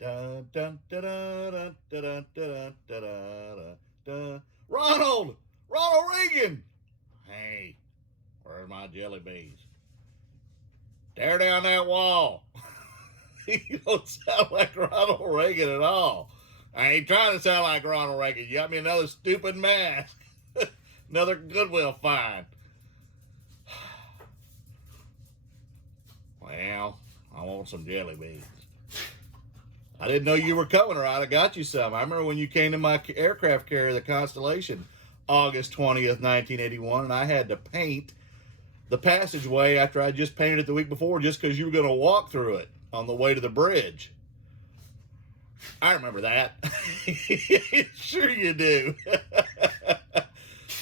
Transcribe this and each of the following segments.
Dun, dun, dun, dun, dun, dun, dun, dun, dun. Ronald Reagan! Hey, where's my jelly beans? Tear down that wall. You don't sound like Ronald Reagan at all. I ain't trying to sound like Ronald Reagan. You got me another stupid mask. Another Goodwill find. Well, I want some jelly beans. I didn't know you were coming, or I'd have got you some. I remember when you came to my aircraft carrier, the Constellation, August 20th, 1981, and I had to paint the passageway after I just painted it the week before just because you were going to walk through it on the way to the bridge. I remember that. Sure you do.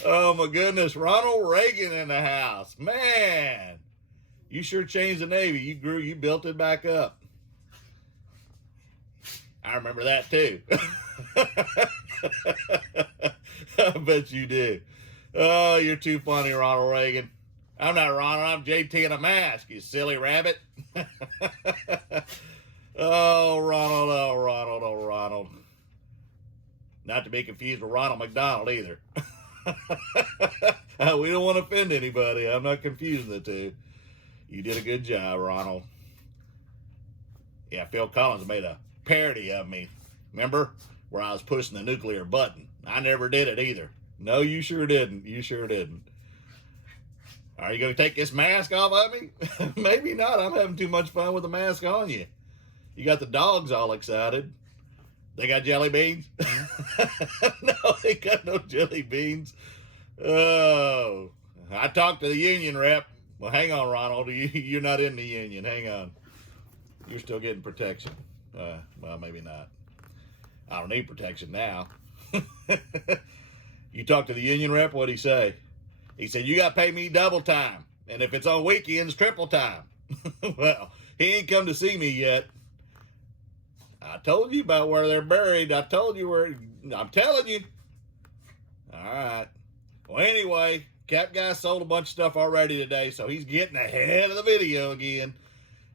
Oh, my goodness. Ronald Reagan in the house. Man, you sure changed the Navy. You built it back up. I remember that too. I bet you do. Oh, you're too funny, Ronald Reagan. I'm not Ronald. I'm JT in a mask, you silly rabbit. Oh, Ronald, oh, Ronald, oh, Ronald. Not to be confused with Ronald McDonald either. We don't want to offend anybody. I'm not confusing the two. You did a good job, Ronald. Yeah, Phil Collins made a parody of me. Remember? Where I was pushing the nuclear button. I never did it either. No, you sure didn't. You sure didn't. Are you going to take this mask off of me? Maybe not. I'm having too much fun with the mask on you. You got the dogs all excited. They got jelly beans? No, they got no jelly beans. Oh, I talked to the union rep. Well, hang on, Ronald. You're not in the union. Hang on. You're still getting protection. Well, maybe not. I don't need protection now. You talked to the union rep? What'd he say? He said, you got to pay me double time. And if it's on weekends, triple time. Well, he ain't come to see me yet. I told you about where they're buried. I told you where. I'm telling you. All right. Well, anyway, Cap Guy sold a bunch of stuff already today, so he's getting ahead of the video again.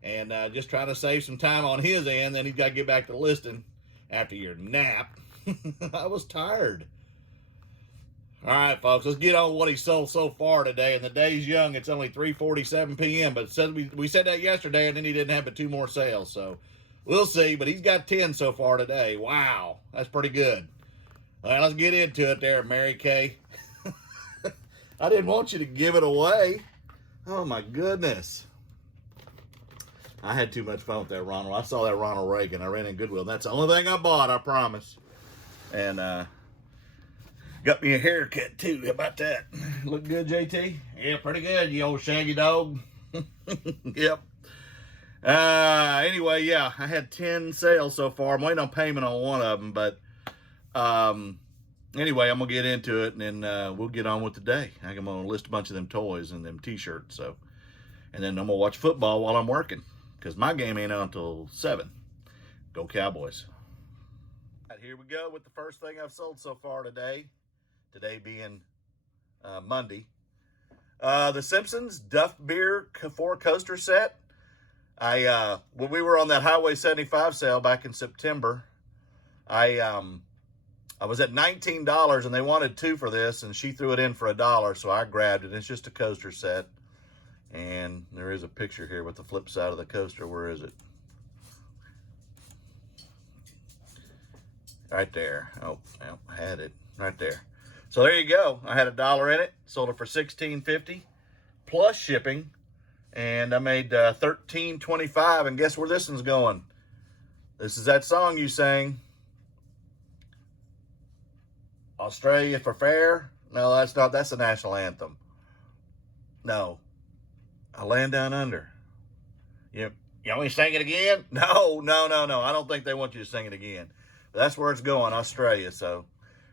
And just trying to save some time on his end. Then he's got to get back to listing after your nap. I was tired. All right, folks, let's get on what he sold so far today. And the day's young. It's only 3:47 p.m., but we said that yesterday, and then he didn't have but 2 more sales. So we'll see, but he's got 10 so far today. Wow, that's pretty good. All right, let's get into it there, Mary Kay. I didn't want you to give it away. Oh, my goodness. I had too much fun with that Ronald. I saw that Ronald Reagan. I ran in Goodwill. That's the only thing I bought, I promise. And got me a haircut, too. How about that? Look good, JT? Yeah, pretty good, you old shaggy dog. Yep. Anyway, yeah, I had 10 sales so far. I'm waiting on payment on one of them, but anyway, I'm going to get into it, and then we'll get on with the day. I'm going to list a bunch of them toys and them t-shirts, so. And then I'm going to watch football while I'm working, because my game ain't on until 7. Go Cowboys. All right, here we go with the first thing I've sold so far today. Today being Monday. The Simpsons Duff Beer 4 coaster set. When we were on that Highway 75 sale back in September, I was at $19 and they wanted 2 for this, and she threw it in for $1, so I grabbed it. It's just a coaster set. And there is a picture here with the flip side of the coaster. Where is it? Right there. Oh, well, I had it right there. So there you go. I had $1 in it. Sold it for $16.50 plus shipping. And I made $13.25. And guess where this one's going? This is that song you sang. Australia for Fair? No, that's not. That's the national anthem. No. A Land Down Under. You want me to sing it again? No. I don't think they want you to sing it again. But that's where it's going, Australia. So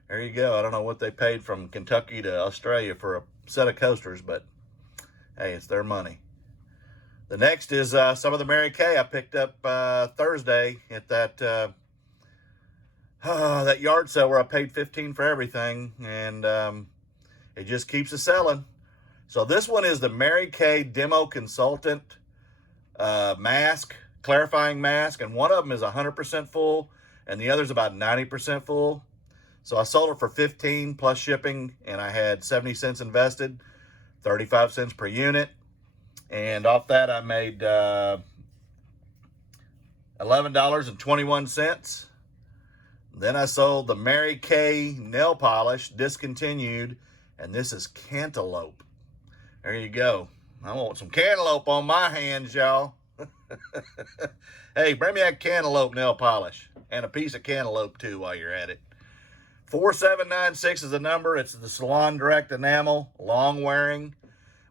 there you go. I don't know what they paid from Kentucky to Australia for a set of coasters, but hey, it's their money. The next is some of the Mary Kay I picked up Thursday at that yard sale where I paid $15 for everything, and it just keeps it selling. So this one is the Mary Kay Demo Consultant mask clarifying mask, and one of them is 100% full, and the other's about 90% full. So I sold it for 15 plus shipping, and I had 70 cents invested, 35 cents per unit. And off that, I made $11.21. Then I sold the Mary Kay nail polish, discontinued, and this is cantaloupe. There you go. I want some cantaloupe on my hands, y'all. Hey, bring me that cantaloupe nail polish and a piece of cantaloupe too while you're at it. 4796 is the number. It's the Salon Direct enamel, long wearing.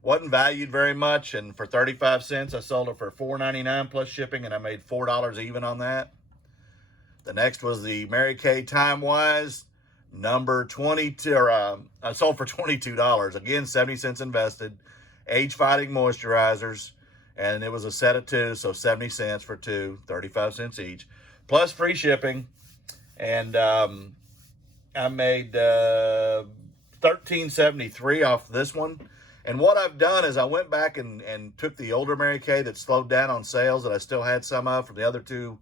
Wasn't valued very much, and for 35 cents, I sold it for $4.99 plus shipping, and I made $4 even on that. The next was the Mary Kay Time Wise number 22, I sold for $22. Again, 70 cents invested. Age-fighting moisturizers, and it was a set of two, so 70 cents for two, 35 cents each, plus free shipping. And I made $13.73 off this one. And what I've done is I went back and took the older Mary Kay that slowed down on sales that I still had some of from the other two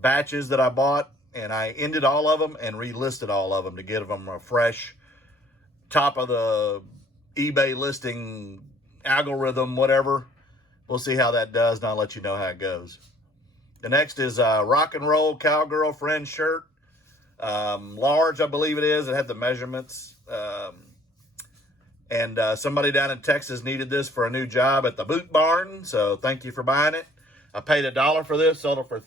batches that I bought, and I ended all of them and relisted all of them to give them a fresh top of the eBay listing algorithm, whatever. We'll see how that does, and I'll let you know how it goes. The next is a rock and roll cowgirl friend shirt. Large, I believe it is. It had the measurements. And somebody down in Texas needed this for a new job at the Boot Barn, so thank you for buying it. I paid $1 for this, sold it for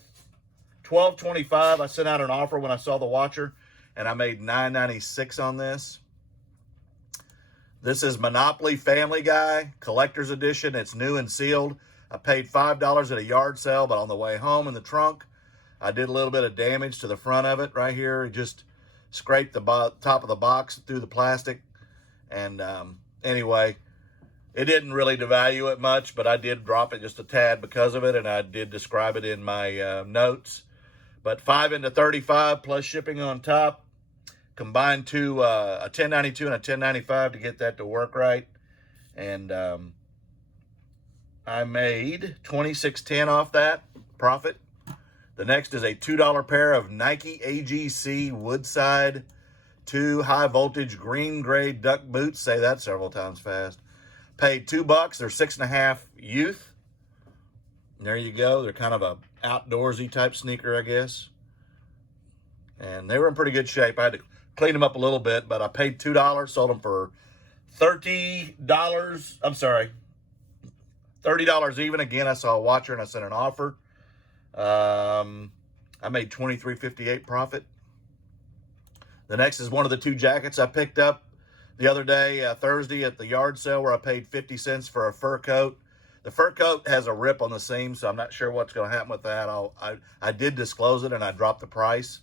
$12.25. I sent out an offer when I saw the watcher, and I made $9.96 on this. This is Monopoly Family Guy Collector's Edition. It's new and sealed. I paid $5 at a yard sale, but on the way home in the trunk, I did a little bit of damage to the front of it right here. It just scraped the top of the box through the plastic. And anyway, it didn't really devalue it much, but I did drop it just a tad because of it, and I did describe it in my notes. But 5 into 35 plus shipping on top. Combined to a 1092 and a 1095 to get that to work right. And I made $26.10 off that profit. The next is a $2 pair of Nike AGC Woodside 2 high voltage green gray duck boots. Say that several times fast. Paid $2. They're 6.5 youth. And there you go. They're kind of a outdoorsy type sneaker, I guess. And they were in pretty good shape. I had to clean them up a little bit, but I paid $2, sold them for $30. I'm sorry, $30 even. Again, I saw a watcher and I sent an offer. I made $23.58 profit. The next is one of the two jackets I picked up the other day, Thursday, at the yard sale, where I paid 50 cents for a fur coat. The fur coat has a rip on the seam, so I'm not sure what's going to happen with that. I did disclose it, and I dropped the price.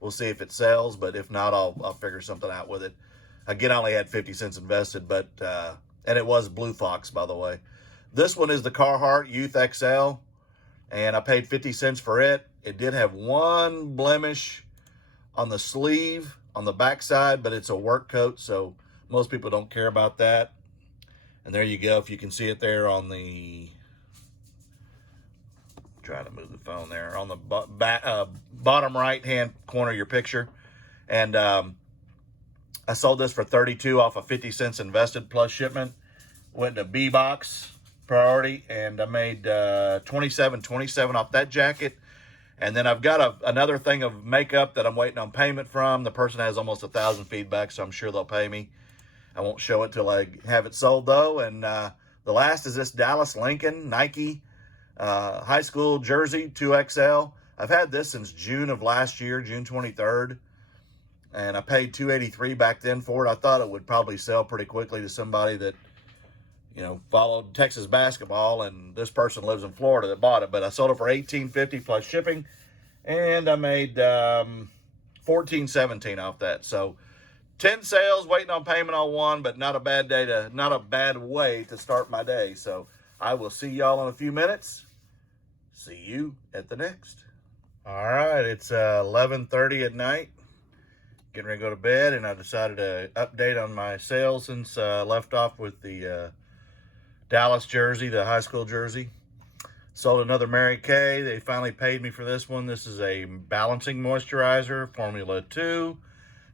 We'll see if it sells, but if not, I'll figure something out with it. Again, I only had 50 cents invested, but and it was Blue Fox, by the way. This one is the Carhartt Youth XL, and I paid 50 cents for it. It did have one blemish on the sleeve on the backside, but it's a work coat, so most people don't care about that. And there you go. If you can see it there on the, trying to move the phone there, on the bottom right hand corner of your picture. And I sold this for $32 off of 50 cents invested plus shipment. Went to B box priority, and I made $27.27 off that jacket. And then I've got another thing of makeup that I'm waiting on payment from. The person has almost 1,000 feedback, so I'm sure they'll pay me. I won't show it till I have it sold, though. And the last is this Dallas Lincoln Nike high school jersey 2XL. I've had this since June of last year, June 23rd. And I paid $283 back then for it. I thought it would probably sell pretty quickly to somebody that, you know, followed Texas basketball, and this person lives in Florida that bought it. But I sold it for $18.50 plus shipping, and I made $14.17 off that. So 10 sales, waiting on payment on one, but not a bad way to start my day. So I will see y'all in a few minutes. See you at the next. All right, it's 11:30 at night. Getting ready to go to bed, and I decided to update on my sales since I left off with the Dallas jersey, the high school jersey. Sold another Mary Kay. They finally paid me for this one. This is a balancing moisturizer, Formula 2.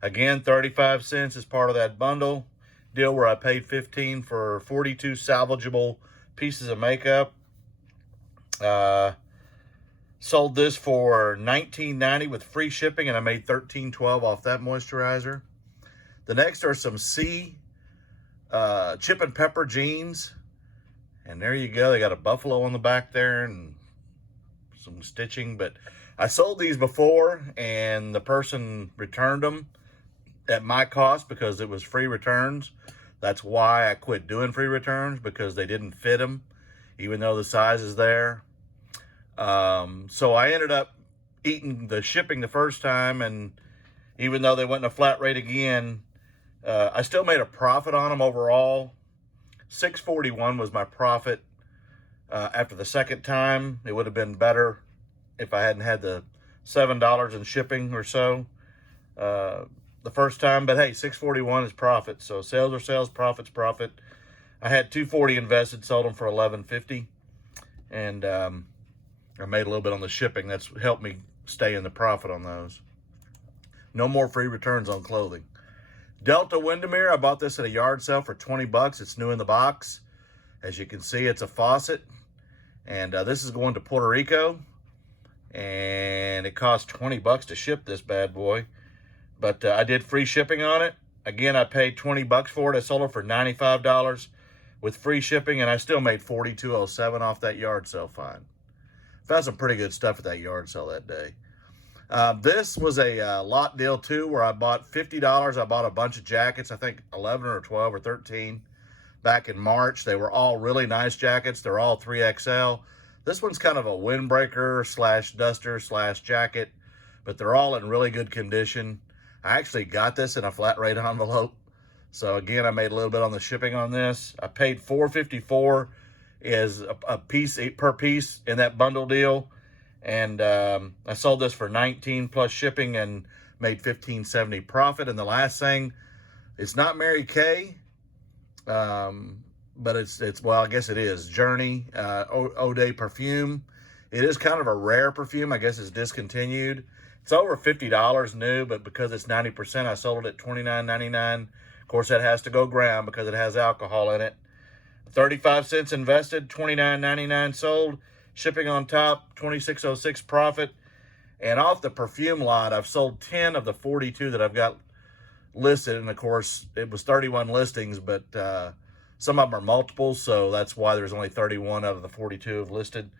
Again, 35 cents is part of that bundle deal where I paid 15 for 42 salvageable pieces of makeup. Sold this for $19.90 with free shipping, and I made $13.12 off that moisturizer. The next are some chip and pepper jeans. And there you go. They got a buffalo on the back there and some stitching. But I sold these before, and the person returned them at my cost because it was free returns. That's why I quit doing free returns, because they didn't fit them, even though the size is there. So I ended up eating the shipping the first time, and even though they went in a flat rate again, I still made a profit on them overall. $6.41 was my profit. After the second time, it would have been better if I hadn't had the $7 in shipping or so the first time. But hey, $6.41 is profit. So sales are sales, profit's profit. I had $2.40 invested, sold them for $11.50, and I made a little bit on the shipping. That's helped me stay in the profit on those. No more free returns on clothing. Delta Windermere, I bought this at a yard sale for 20 bucks. It's new in the box. As you can see, it's a faucet. And this is going to Puerto Rico. And it cost 20 bucks to ship this bad boy. But I did free shipping on it. Again, I paid 20 bucks for it. I sold it for $95 with free shipping, and I still made $42.07 off that yard sale fine. Found some pretty good stuff at that yard sale that day. This was a lot deal too, where I bought $50. I bought a bunch of jackets, I think 11 or 12 or 13 back in March. They were all really nice jackets. They're all 3XL. This one's kind of a windbreaker slash duster slash jacket, but they're all in really good condition. I actually got this in a flat rate envelope. So again, I made a little bit on the shipping on this. I paid $4.54 is a piece per piece in that bundle deal. And I sold this for $19 plus shipping and made $15.70 profit. And the last thing, it's not Mary Kay, but it's well, I guess it is Journey Eau de perfume. It is kind of a rare perfume. I guess it's discontinued. It's over $50 new, but because it's 90%, I sold it at $29.99. Of course, that has to go ground because it has alcohol in it. 35 cents invested, $29.99 sold. Shipping on top, $26.06 profit. And off the perfume lot, I've sold 10 of the 42 that I've got listed. And of course, it was 31 listings, but some of them are multiples, so that's why there's only 31 out of the 42 have listed.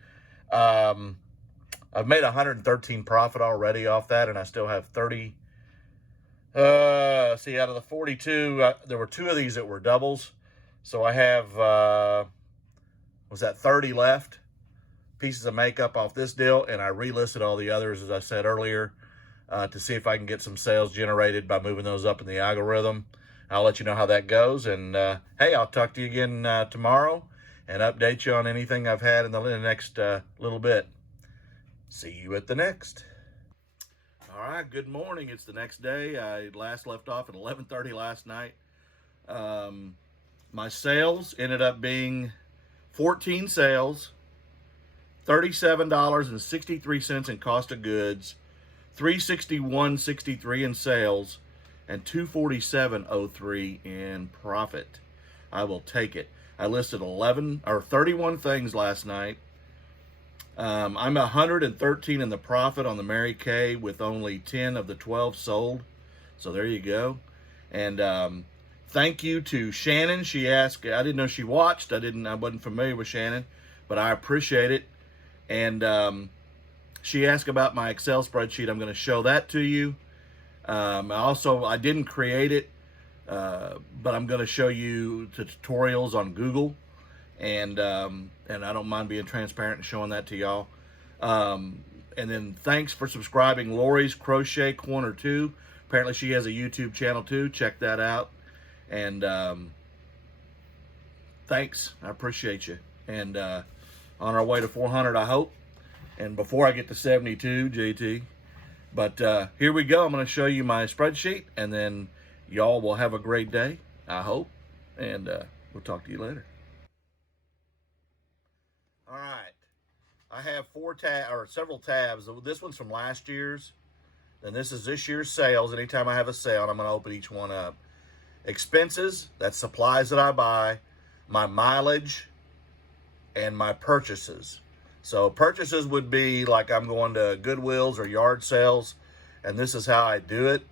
I've made 113 profit already off that, and I still have 30. See, out of the 42, there were 2 of these that were doubles. So I have, was that 30 left? Pieces of makeup off this deal, and I relisted all the others, as I said earlier, to see if I can get some sales generated by moving those up in the algorithm. I'll let you know how that goes, and hey, I'll talk to you again tomorrow and update you on anything I've had in the next little bit. See you at the next. All right, good morning. It's the next day. I last left off at 11:30 last night. My sales ended up being 14 sales, $37.63 in cost of goods, $361.63 in sales, and $247.03 in profit. I will take it. I listed 31 things last night. I'm 113 in the profit on the Mary Kay with only 10 of the 12 sold. So there you go. And thank you to Shannon. She asked, I didn't know she watched. I wasn't familiar with Shannon, but I appreciate it. And she asked about my Excel spreadsheet. I'm going to show that to you. I didn't create it, but I'm going to show you tutorials on Google. And I don't mind being transparent and showing that to y'all. And then thanks for subscribing, Lori's Crochet Corner 2. Apparently she has a YouTube channel too. Check that out. And thanks. I appreciate you. And on our way to 400, I hope. And before I get to 72, JT. But here we go. I'm going to show you my spreadsheet. And then y'all will have a great day, I hope. And we'll talk to you later. All right. I have several tabs. This one's from last year's. Then this is this year's sales. Anytime I have a sale, I'm going to open each one up. Expenses, that's supplies that I buy. My mileage, and my purchases. So purchases would be like I'm going to Goodwills or yard sales, and this is how I do it.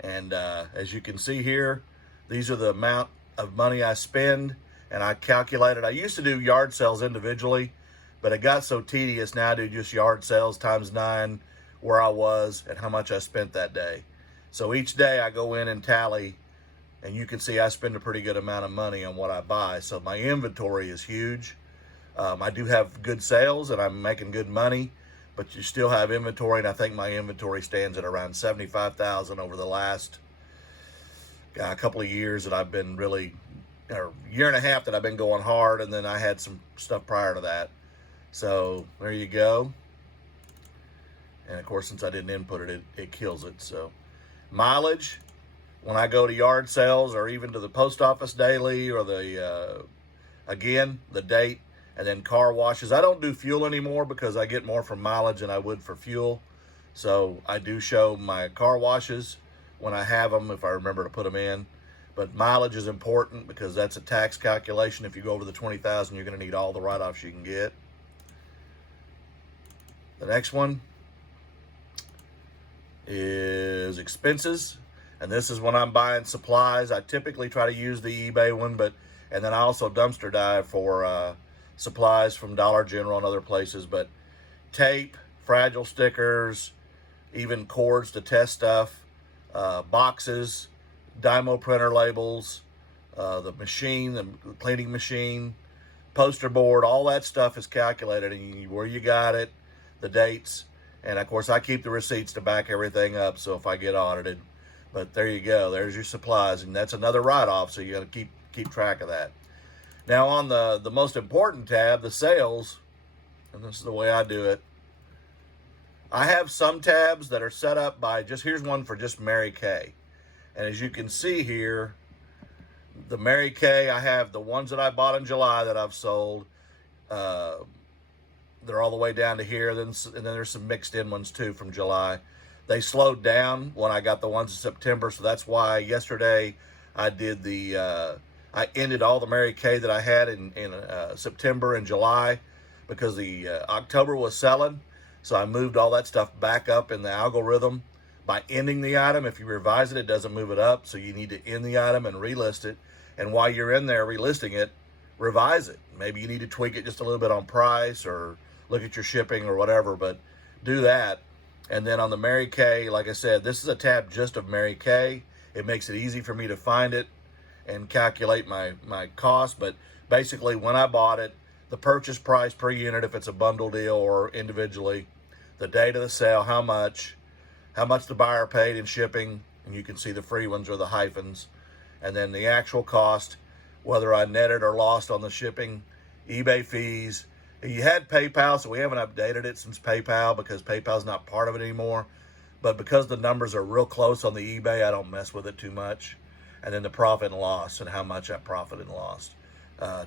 And as you can see here, these are the amount of money I spend, and I calculated. I used to do yard sales individually, but it got so tedious. Now I do just yard sales times 9, where I was and how much I spent that day. So each day I go in and tally, and you can see I spend a pretty good amount of money on what I buy. So my inventory is huge. I do have good sales and I'm making good money, but you still have inventory, and I think my inventory stands at around $75,000 over the last couple of years that I've been really, or year and a half that I've been going hard, and then I had some stuff prior to that. So there you go. And of course, since I didn't input it, it kills it. So mileage, when I go to yard sales or even to the post office daily, or again, the date. And then car washes. I don't do fuel anymore because I get more from mileage than I would for fuel. So I do show my car washes when I have them, if I remember to put them in. But mileage is important because that's a tax calculation. If you go over the 20,000, you're going to need all the write-offs you can get. The next one is expenses. And this is when I'm buying supplies. I typically try to use the eBay one, and then I also dumpster dive for supplies from Dollar General and other places. But tape, fragile stickers, even cords to test stuff, boxes, Dymo printer labels, the machine, the cleaning machine, poster board, all that stuff is calculated, and where you got it, the dates, and of course I keep the receipts to back everything up, so if I get audited. But there you go, there's your supplies, and that's another write-off, so you got to keep track of that. Now on the most important tab, the sales, and this is the way I do it, I have some tabs that are set up by here's one for just Mary Kay. And as you can see here, the Mary Kay, I have the ones that I bought in July that I've sold. They're all the way down to here, and then there's some mixed in ones too from July. They slowed down when I got the ones in September, so that's why yesterday I did I ended all the Mary Kay that I had in September and July, because the October was selling. So I moved all that stuff back up in the algorithm by ending the item. If you revise it, it doesn't move it up. So you need to end the item and relist it. And while you're in there relisting it, revise it. Maybe you need to tweak it just a little bit on price, or look at your shipping or whatever, but do that. And then on the Mary Kay, like I said, this is a tab just of Mary Kay. It makes it easy for me to find it and calculate my cost. But basically, when I bought it, the purchase price per unit, if it's a bundle deal or individually, the date of the sale, how much the buyer paid in shipping, and you can see the free ones or the hyphens, and then the actual cost, whether I netted or lost on the shipping, eBay fees. You had PayPal, so we haven't updated it since PayPal, because PayPal's not part of it anymore. But because the numbers are real close on the eBay, I don't mess with it too much. And then the profit and loss, and how much I profited and lost.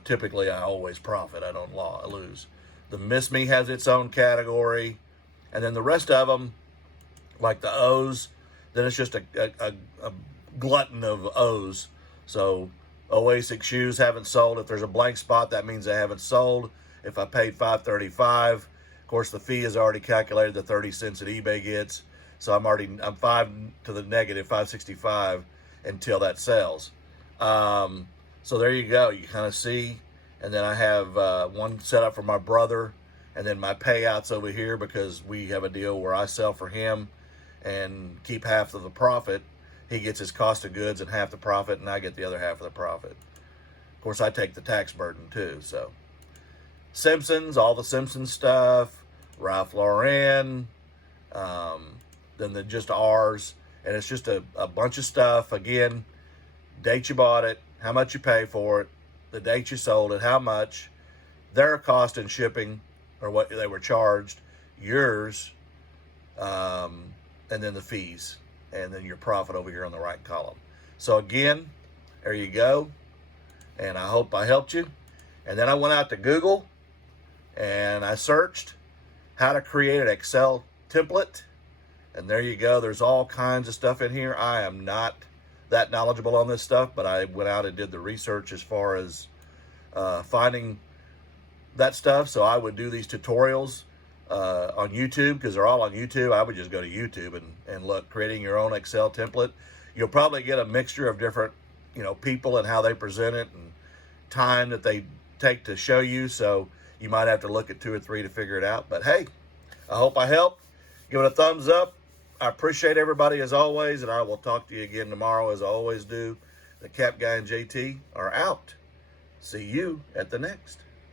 Typically, I always profit. I don't lose. The Miss Me has its own category. And then the rest of them, like the O's, then it's just a glutton of O's. So Oasic shoes haven't sold. If there's a blank spot, that means they haven't sold. If I paid $5.35, of course the fee is already calculated, the 30 cents that eBay gets. So I'm 5 to the negative, $5.65 until that sells. So there you go. You kind of see. And then I have one set up for my brother, and then my payouts over here, because we have a deal where I sell for him and keep half of the profit. He gets his cost of goods and half the profit, and I get the other half of the profit. Of course, I take the tax burden too. So Simpsons, all the Simpsons stuff, Ralph Lauren, then just ours. And it's just a bunch of stuff. Again, date you bought it, how much you pay for it, the date you sold it, how much, their cost in shipping, or what they were charged, yours, and then the fees, and then your profit over here on the right column. So again, there you go. And I hope I helped you. And then I went out to Google and I searched, how to create an Excel template. And there you go. There's all kinds of stuff in here. I am not that knowledgeable on this stuff, but I went out and did the research as far as finding that stuff. So I would do these tutorials on YouTube, because they're all on YouTube. I would just go to YouTube and look, creating your own Excel template. You'll probably get a mixture of different, people and how they present it and time that they take to show you. So you might have to look at 2 or 3 to figure it out. But hey, I hope I helped. Give it a thumbs up. I appreciate everybody as always, and I will talk to you again tomorrow as I always do. The Cap Guy and JT are out. See you at the next.